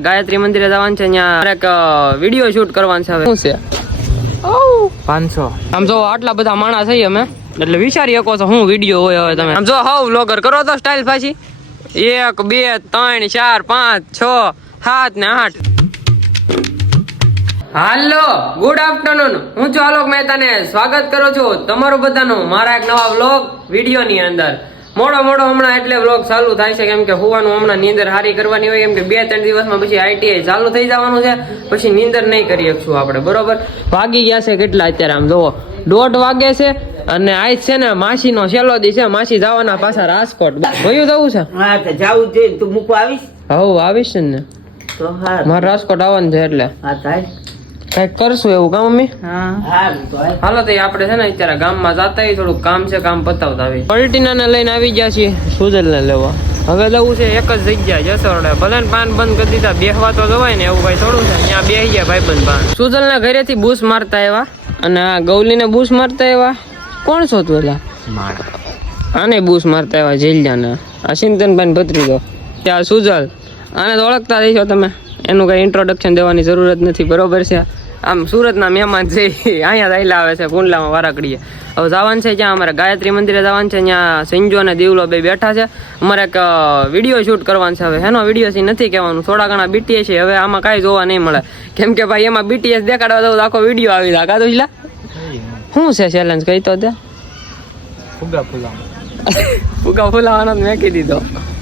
ગાયત્રી મંદિરે જવાનું છે, ત્યાં એક વિડીયો શૂટ કરવાનું છે. હવે શું છે 500 આમ જો આટલા બધા માણસ થઈ અમે એટલે વિચારી શકો છો હું વિડીયો હોય. હવે તમે આમ જો હાવ વ્લોગર કરો તો સ્ટાઇલ પાછી 1 2 3 4 5 6 7 ને 8. હાલો ગુડ આફ્ટરનૂન, હું છું આલોક મહેતાને સ્વાગત કરું છું તમારું બધાનું મારા એક નવા વ્લોગ વિડીયો ની અંદર. મોડો હમણાં એટલે વ્લોગ ચાલુ થાય છે, કેમ કે હોવાનું હમણાં નીંદર હારી કરવાની હોય, કેમ કે 2-3 દિવસમાં પછી આઈટીઆઈ ચાલુ થઈ જવાનું છે, પછી નીંદર નહીં કરી શકશું આપણે. બરોબર, વાગી ગયા છે કેટલા અત્યારે આમ જોવો 1:30 વાગે છે. અને આજ છે ને માસી નો છેલ્લો દી છે, માસી જવાના પાછા રાજકોટ. વયું જવું છે? હા તો જાવું છે. તું મૂકવા આવીશ? હવ આવીશ ને તો હા, મારે રાજકોટ આવવાનું છે એટલે હા થાય કઈક કરશું એવું કામ મમ્મી. હા તો હાલો તો આપણે છે ને અત્યારે ગામમાં જતા થોડુંક કામ છે, કામ પતાવતા આવી. પલટીના ને લઈને આવી ગયા છીએ સુજલ ને લેવા. હવે જવું છે એક જ જગ્યા જસોરડે. ભલે પાન બંધ કરી દીધા, બેહવા તો જવાય ને, એવું કઈ થોડું છે. ત્યાં બેસી ગયા ભાઈ બંધ પાન. સુજલ ના ઘરેથી બૂસ મારતા આવ્યા અને આ ગૌલી ને બૂસ મારતા આવ્યા. કોણ છો તું? એલા આને બૂસ મારતા આવ્યા જેલિયા ને. આ ચિંતનભાઈ ભત્રીજો ત્યાં સુજલ. આને તો ઓળખતા રહીશો તમે, એનું કઈ ઇન્ટ્રોડક્શન દેવાની જરૂર જ નથી. બરોબર છે, આમ સુરતના મહેમાન છે, અહીંયા રહેલા આવે છે કુંડલામાં વારાકડીએ. હવે જવાનું છે જ્યાં અમારે ગાયત્રી મંદિરે જવાનું છે, ત્યાં સંજો અને દીવલો બે બેઠા છે. અમારે એક વિડીયો શૂટ કરવાનો છે. હવે એનો વિડીયો સી નથી કહેવાનું, થોડા ઘણા બીટીએસ છે. હવે આમાં કાંઈ જોવા નહીં મળે, કેમ કે ભાઈ એમાં બીટીએસ દેખાડવા દઉં આખો વિડીયો આવી જાય. કાદો શું છે ચેલેન્જ કહી તો દે. ફુગા ફુલાવાનો મેં કહી દીધો.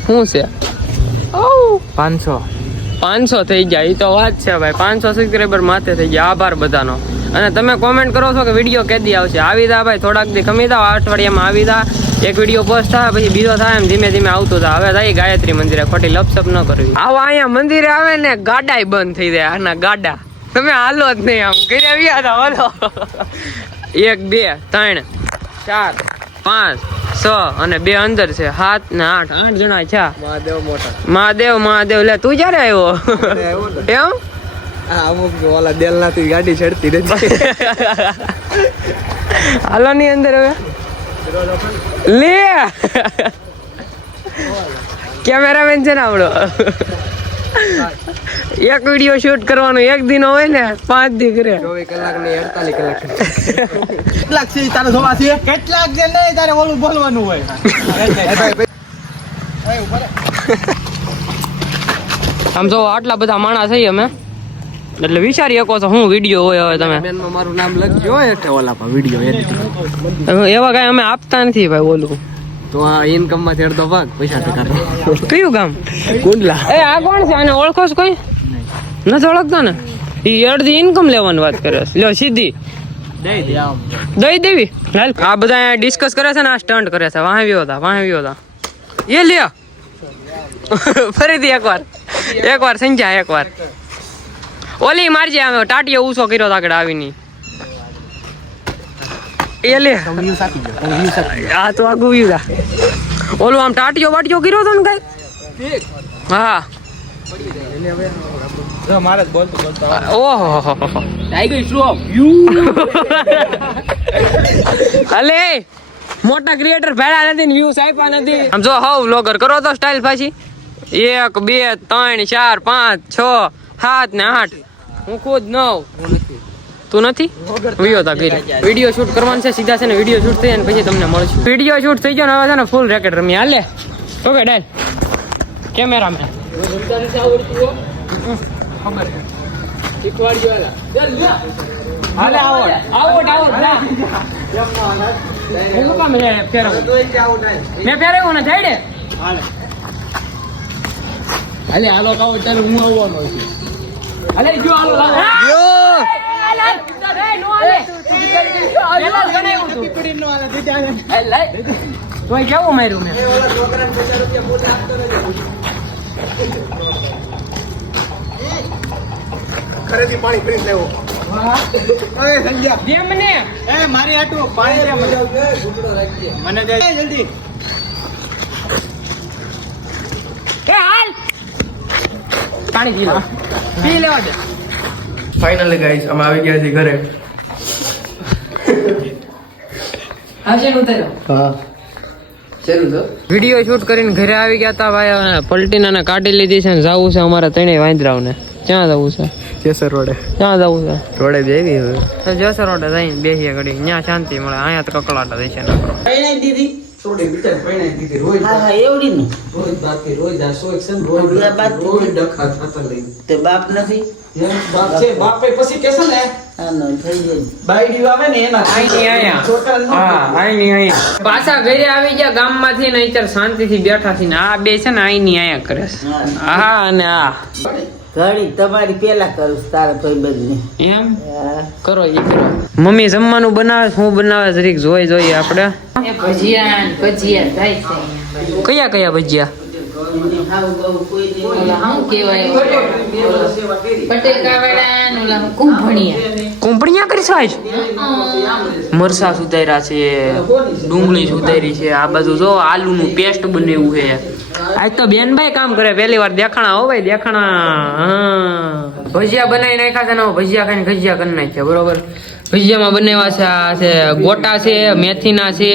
શું છે 500 થઈ જાય, એ તો વાત છે ભાઈ. 500 સબસ્ક્રાઈબર માથે થઈ ગયા. આભાર બધાનો. અને તમે કોમેન્ટ કરો છો કે વિડીયો કેદી આવશે. આવી જા ભાઈ, થોડાક દી ખમી જાવ, 8 અઠવાડિયામાં આવી જા. એક વિડીયો પોસ્ટ થાય પછી બીજો થાય, એમ ધીમે ધીમે આવતું થાય. હવે થાય ગાયત્રી મંદિરે, ખોટી લપસપ ન કરવી. આવો અહીંયા મંદિરે આવે ને ગાડા બંધ થઈ જાય. આના ગાડા તમે હાલો જ નહીં, આમ કરી આવ્યા હતા. હાલો 1 2 3 4 5 6 અને 2 અંદર છે, 7 ને 8 જણા છે. મહાદેવ લે તું ક્યારે આવ્યો? એમ અમુક ઓલા દેલનાથી ગાડી ચડતી નથી. હાલો ની અંદર હવે લે કેમેરામેન છે ને આપણો. એક વિડીયો શૂટ કરવાનો એક દિન હોય ને 5 દી કરે. 24 કલાક ને 48 કલાક. કેટલાક છે તારે જોવા છે? કેટલાક છે નહીં, તારે ઓલું બોલવાનું હોય. આમ જો આટલા બધા માણસ થઈ અમે એટલે વિચારી શકો છો હું વિડીયો હોય. હવે તમે મારું નામ લખજો એટલે ઓલા પર વિડીયો એડિટિંગ. એવા કઈ અમે આપતા નથી ભાઈ. બોલું તો આ ઇન્કમ માં તેડતો ભાગ પૈસા ટકા. કયું ગામ? કુંડલા. એ આ કોણ છે? આને ઓળખો છો કોઈ? નથી ઓળખતા ને? એ અડધી ઇન્કમ લેવાની વાત કરે છે. લ્યો સીધી દઈ દેવી. આ બધા ડિસ્કસ કરે છે ને, આ સ્ટન્ટ કરે છે. વાહવ્યો હતા એ લ્યો ફરીથી એકવાર સંજ્યા એકવાર ઓલી મારજે. આમ ટાટીઓ ઊંચો કર્યો આગળ આવીની એ લે. હા તો આગું વ્યુ ઓલું આમ ટાટીઓ વાટીઓ કર્યો હતો ને કઈ. હા ઓહો અલે મોટા ક્રિએટર ભેળા નથી ને વ્યૂઝ આપ્યા નથી. આમ જો હાવ વ્લોગર કરો તો સ્ટાઇલ પાછી 1 2 3 4 5 6 7 ને 8. હું ખુદ 9. તું નથી વિયો તા ઘરે વિડીયો શૂટ કરવાનું છે. સીધા છે ને વિડીયો શૂટ થઈ જાય ને પછી તમને મળશું. વિડીયો શૂટ થઈ ગયો ને હવે છે ને ફૂલ રેકેટ રમી. હાલે ઓકે ડાલ કેમેરામેન મેં પહેરાવ્યું ને જાય હાલે હાલો કાવ ત્યારે હું આવવાનો છું. હાલે જો હાલો તો કેવું માર્યું મેં? ખરેથી પાણી ફ્રી લેવો. અરે સંજ્યા દે મને. એ મારી આટલું પાણી દે મને દે જલ્દી. એ હાલ પાણી પી લો, પી લેવા દે. ફાઇનલી ગાઈસ અમે આવી ગયા છીએ ઘરે. હાજે ઉતાર્યો. હા વિડીયો શૂટ કરીને ઘરે આવી ગયા હતા ભાઈ. પલટીના કાઢી લીધી છે ને જવું છે અમારે ત્રણેય વાંદરાઓને. ક્યાં જવું છે? કેસર રોડે. ક્યાં જવું છે? રોડે બેવી હવે. જસર રોડે જઈને બેસીએ ઘડી, ત્યાં શાંતિ મળે. અહીંયા તો કકળાટ જ છે નકરો. પરણાઈ દીધી થોડી બીટા પરણાઈ દીધી રોજ. હા હા એવડી ને રોજ બાકી રોજ આ સો એક્શન રોજ રોજ ડખા થતા લઈ. તે બાપ નથી બાપ છે બાપે પછી કેસે ને હા નો થઈ જાય બાયડી આવે ને એના પાછા ઘરે આવી ગયા ગામમાંથી ને અત્યારે શાંતિથી બેઠા છે ને આ બે છે ને આઈની આયા કરે છે. હા અને આ ઘડી તમારી પેલા કરું છું, તારા ભાઈબંધ ને એમ કરો એ કરો. મમ્મી જમવાનું બનાવે છે, હું બનાવે જરીક જોઈએ આપણે. કયા કયા ભજીયા? કુંભણિયા કરીશું આજ. મરસા સુધાર્યા છે, ડુંગળી સુધારી છે, આ બધું જો આલુનું પેસ્ટ બનાવ્યું છે. આજ તો બેનભાઈ કામ કરે, પહેલી વાર દેખાણા હો ભાઈ, દેખાણા. હા ભજીયા બનાવી નાખ્યા છે ને ભજીયા ખાઈને ભજીયા કરી નાખ્યા. બરોબર, ભજીયામાં બનાવ્યા છે આ છે ગોટા છે, મેથીના છે,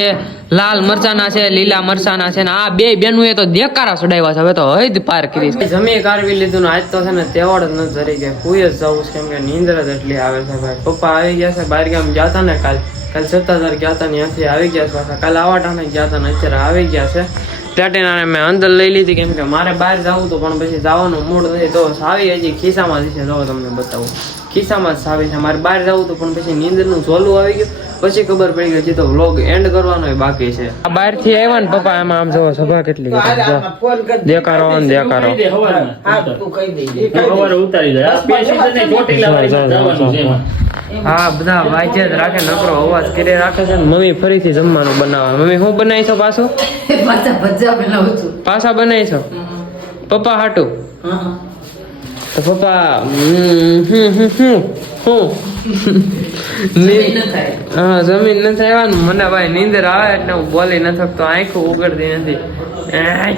લાલ મરચાના છે, લીલા મરચાના છે ને આ બે બેનું એ તો દેકારા ચડાવ્યા છે. હવે તો હદ પાર કરી જમી કારવી લીધું ને આજ તો છે ને તહેવાર જ નથી ધરી ગયા. કોઈ જ જવું છે કેમ કે નીંદર જ એટલી આવે છે ભાઈ. પપ્પા આવી ગયા છે બહાર ગામ ગયા હતા ને કાલ 17 ગયા હતા ત્યાંથી આવી ગયા છે પાછા. કાલ આવાટાને ગયા હતા ને અત્યારે આવી ગયા છે. પ્લેટિનાને મેં અંદર લઈ લીધી કેમ કે મારે બહાર જવું તો પણ પછી જવાનું મૂડ નથી. તો સાવી હજી ખિસ્સામાં છે, જો તમને બતાવું ખિસ્સામાં જ સાવી છે. મારે બહાર જવું તો પણ પછી નીંદરનું ઝોલું આવી ગયું. પછી ખબર પડી ગઈ તો વ્લોગ એન્ડ કરવાનો બાકી છે. આ બહારથી આવ્યા ને પપ્પા, એમાં આમ જોવો સભા કેટલી ફોન કર દેખારો ને દેખારો. હા તું કહી દેજે હા બધા વાજે જ રાખે, નકરો અવાજ કરે રાખે છે ને. મમ્મી ફરીથી જમવાનું બનાવે. મમ્મી શું બનાવી છો પાછું? પાછા બનાવી છો પપ્પા હાટું? તો પપ્પા હા જમીન નથી આવ્યા. મને ભાઈ નીંદર આવે એટલે હું બોલી નથી શકતો, આંખો ઉગડતી નથી.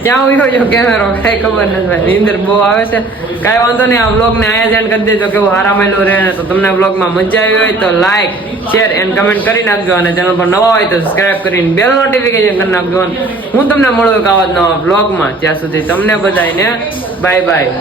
ક્યાં ઉયો છો કેમેરો કઈ ખબર નથી ભાઈ, નીંદર બહુ આવે છે. કાંઈ વાંધો નહીં, આ વ્લોગ ને આયા એન્ડ કરી દેજો. કેવું આરામેલું રહે ને. તો તમને વ્લોગમાં મજા આવી હોય તો લાઈક શેર એન્ડ કમેન્ટ કરી નાખજો. અને ચેનલ પર નવા હોય તો સબસ્ક્રાઇબ કરીને બેલ નોટિફિકેશન કરી નાખજો. હું તમને મળું એક આવા જ નવા વ્લોગમાં. ત્યાં સુધી તમને બધાને બાય બાય.